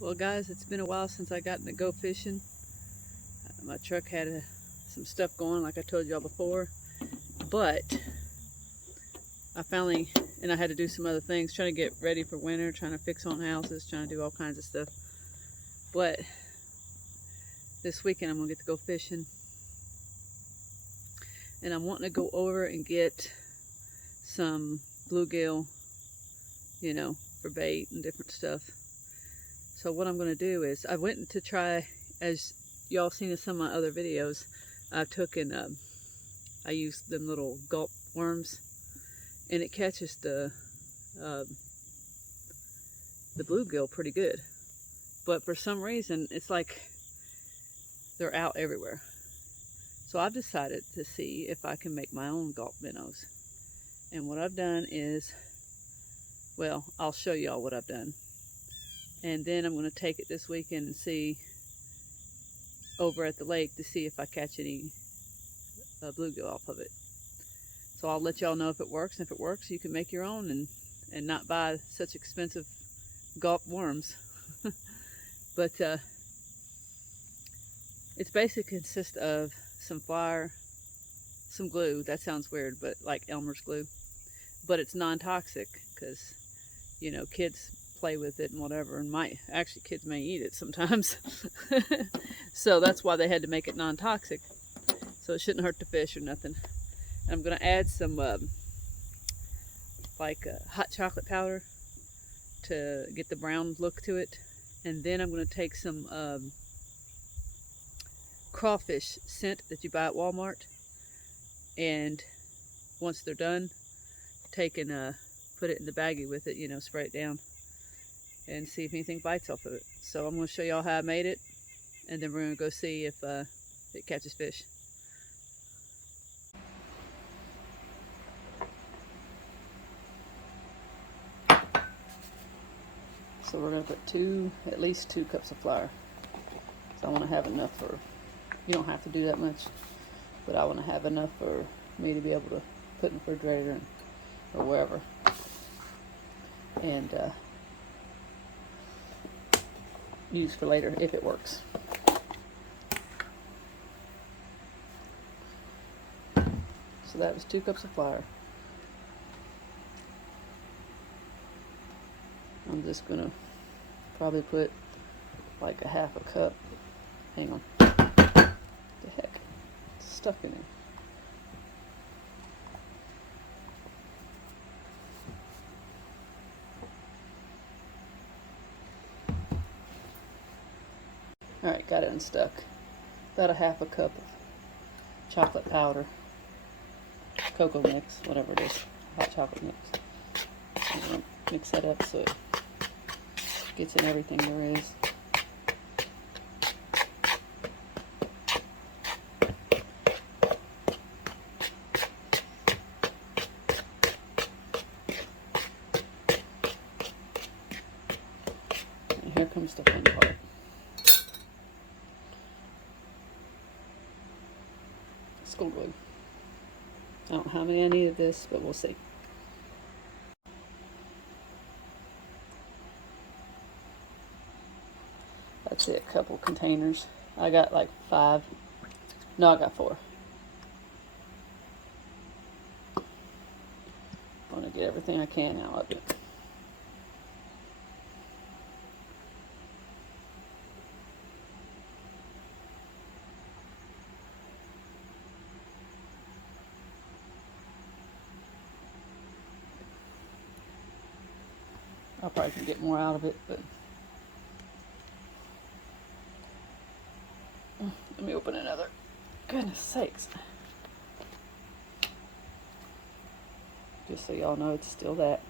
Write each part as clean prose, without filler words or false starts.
Well guys, it's been a while since I got to go fishing. My truck had some stuff going like I told y'all before, but I had to do some other things, trying to get ready for winter, trying to fix on houses, trying to do all kinds of stuff. But this weekend I'm gonna get to go fishing, and I'm wanting to go over and get some bluegill, for bait and different stuff. So what I'm gonna do is I went to try, as y'all seen in some of my other videos, I took and I used them little Gulp worms, and it catches uh, the bluegill pretty good. But for some reason, it's like they're out everywhere. So I've decided to see if I can make my own Gulp minnows. And what I've done is, well, I'll show y'all what I've done. And then I'm going to take it this weekend and see over at the lake to see if I catch any bluegill off of it. So I'll let y'all know if it works. And if it works, you can make your own and not buy such expensive Gulp worms. But it's basically consists of some flour, some glue. That sounds weird, but like Elmer's glue. But it's non-toxic because, kids play with it and whatever, and kids may eat it sometimes. So that's why they had to make it non-toxic. So it shouldn't hurt the fish or nothing. And I'm going to add some hot chocolate powder to get the brown look to it. And then I'm going to take some crawfish scent that you buy at Walmart. And once they're done, take and put it in the baggie with it, spray it down and see if anything bites off of it. So I'm going to show y'all how I made it, and then we're going to go see if it catches fish. So we're going to put at least two cups of flour. So I want to have enough for, you don't have to do that much, but I want to have enough for me to be able to put in the refrigerator or wherever. And use for later if it works. So that was 2 cups of flour. I'm just gonna probably put like a half a cup. Hang on. What the heck? It's stuck in there. Alright, got it unstuck. About a half a cup of chocolate powder, cocoa mix, whatever it is, hot chocolate mix. I'm gonna mix that up so it gets in everything there is. And here comes the fun part. School glue. I don't know how many I need of this, but we'll see. That's it, a couple containers. I got like 5. No, I got 4. I want to get everything I can out of it. I'll probably can get more out of it, but let me open another. Goodness sakes. Just so y'all know, it's still that.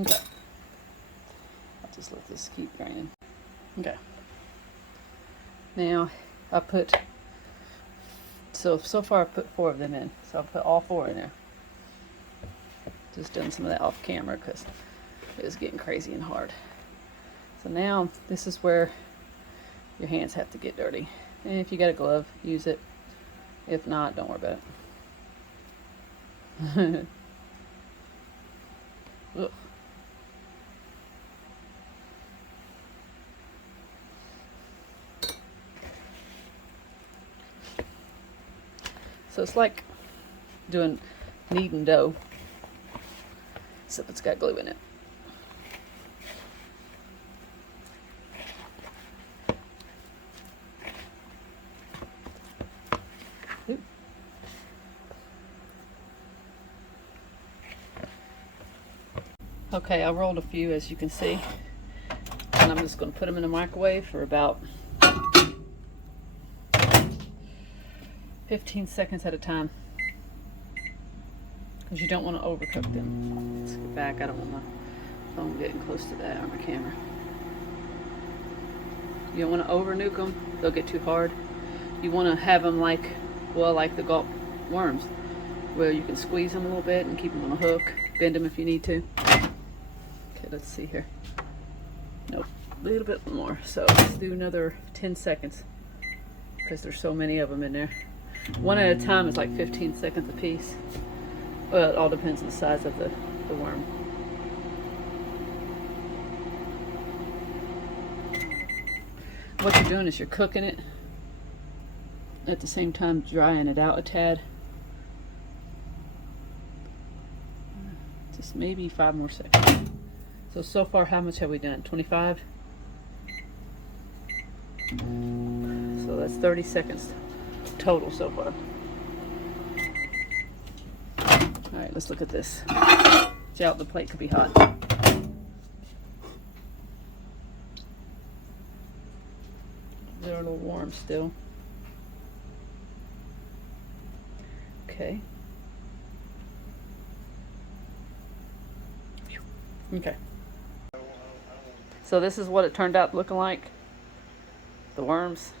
Okay. I'll just let this keep draining. Okay. Now, so far I put 4 of them in. So I'll put all 4 in there. Just doing some of that off camera because it was getting crazy and hard. So now this is where your hands have to get dirty. And if you got a glove, use it. If not, don't worry about it. Ugh. So it's like doing kneading dough, except it's got glue in it. Ooh. Okay, I rolled a few, as you can see, and I'm just going to put them in the microwave for about 15 seconds at a time, because you don't want to overcook them. Let's get back. I don't want my phone getting close to that on the camera. You don't want to over nuke them, they'll get too hard. You want to have them like, well, like the Gulp worms, where you can squeeze them a little bit and keep them on a hook, bend them if you need to. Okay, let's see here. Nope, a little bit more. So let's do another 10 seconds, because there's so many of them in there. One at a time is like 15 seconds a piece. Well, it all depends on the size of the worm. What you're doing is you're cooking it, at the same time drying it out a tad. Just maybe 5 more seconds. So far, how much have we done? 25? So that's 30 seconds total so far. Alright, let's look at this. Watch out, the plate could be hot. They're a little warm still. Okay. Okay. So this is what it turned out looking like. The worms.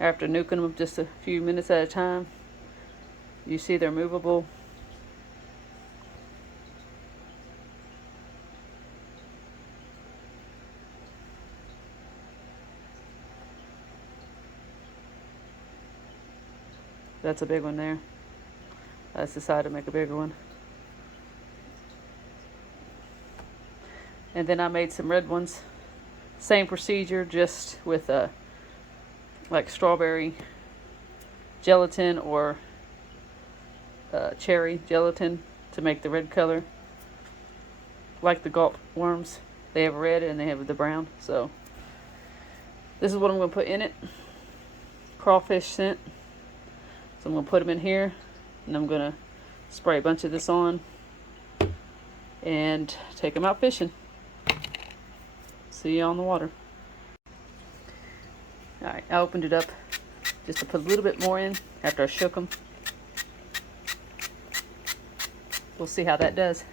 After nuking them just a few minutes at a time. You see they're movable. That's a big one there. I just decided to make a bigger one. And then I made some red ones. Same procedure, just with like strawberry gelatin or cherry gelatin to make the red color. Like the Gulp worms, they have red and they have the brown. So this is what I'm going to put in it. Crawfish scent. So I'm going to put them in here, and I'm going to spray a bunch of this on and take them out fishing. See you on the water. Alright, I opened it up just to put a little bit more in after I shook them. We'll see how that does.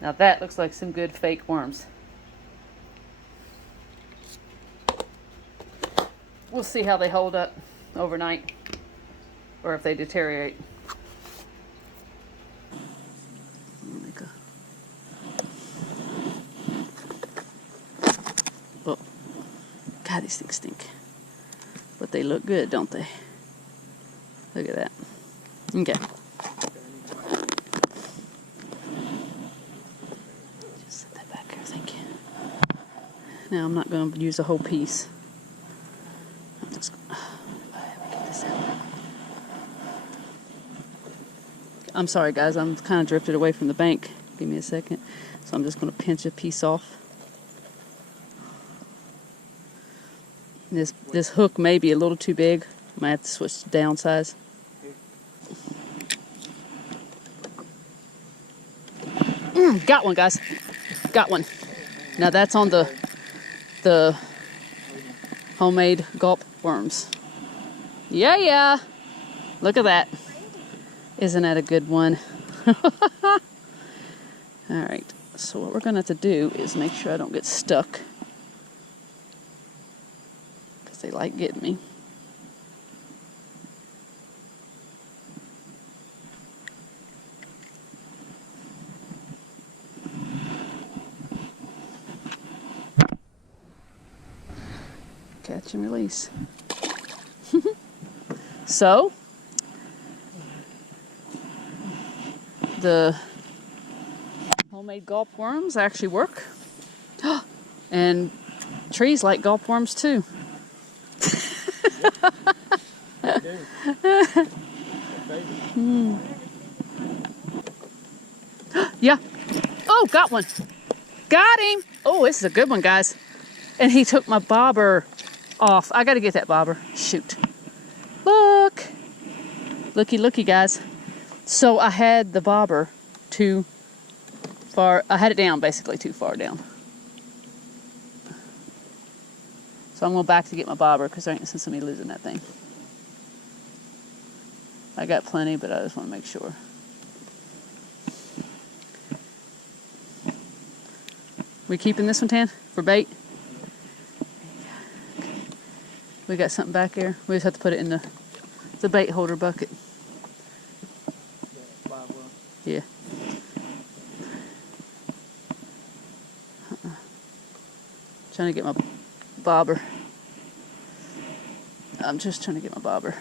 Now that looks like some good fake worms. We'll see how they hold up overnight, or if they deteriorate. Oh, God, these things stink. But they look good, don't they? Look at that. Okay. Just set that back there, thank you. Now I'm not going to use a whole piece. I'm just going to get this out. I'm sorry, guys. I'm kind of drifted away from the bank. Give me a second. So I'm just going to pinch a piece off. This hook may be a little too big. I might have to switch to downsize. Got one, guys. Got one. Now that's on the homemade Gulp worms. Yeah. Look at that. Isn't that a good one? Alright, so what we're going to have to do is make sure I don't get stuck. Because they like getting me. Catch and release. So, the homemade gulp worms actually work. And trees like gulp worms too. Yep, they do. Yeah. Oh, got one. Got him. Oh, this is a good one, guys. And he took my bobber off. I got to get that bobber. Shoot. Look. Looky, looky, guys. So I had the bobber too far. I had it down, basically, too far down. So I'm going back to get my bobber because there ain't no sense of me losing that thing. I got plenty, but I just want to make sure. We keeping this one, Tan, for bait? We got something back there. We just have to put it in the bait holder bucket. Yeah. Trying to get my bobber. I'm just trying to get my bobber.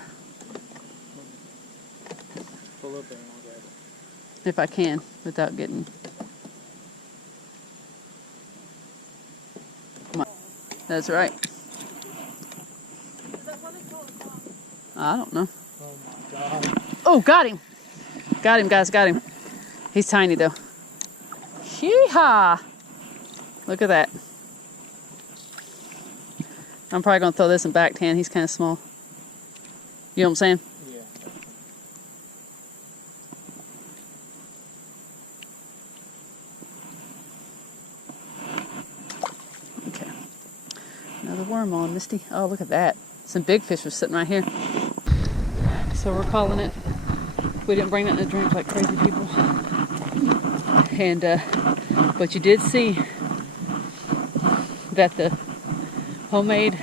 Pull up there and I'll grab it. If I can, without getting... Come on. That's right. I don't know. Oh my God. Oh, got him. Got him, guys, got him. He's tiny though. Hee-haw! Look at that. I'm probably gonna throw this in back, Tan. He's kind of small. You know what I'm saying? Yeah. Okay. Another worm on, Misty. Oh, look at that. Some big fish were sitting right here. So we're calling it. We didn't bring nothing to drink like crazy people. And, but you did see that the homemade,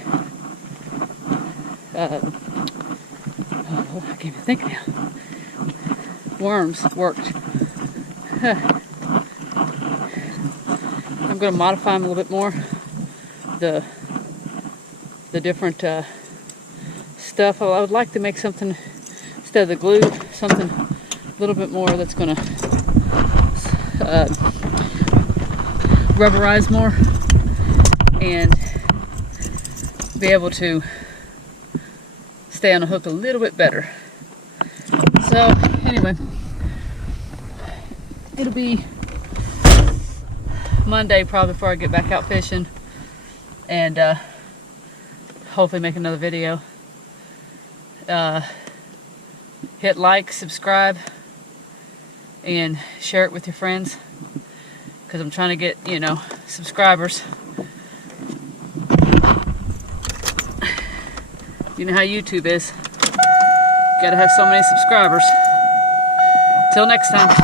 I can't even think now, worms worked. I'm going to modify them a little bit more. The different stuff. I would like to make something, instead of the glue, something a little bit more that's going to rubberize more and be able to stay on the hook a little bit better. So anyway, it'll be Monday probably before I get back out fishing, and hopefully make another video. Hit like, subscribe, and share it with your friends, because I'm trying to get, you know, subscribers. You know how YouTube is. Gotta have so many subscribers. Till next time.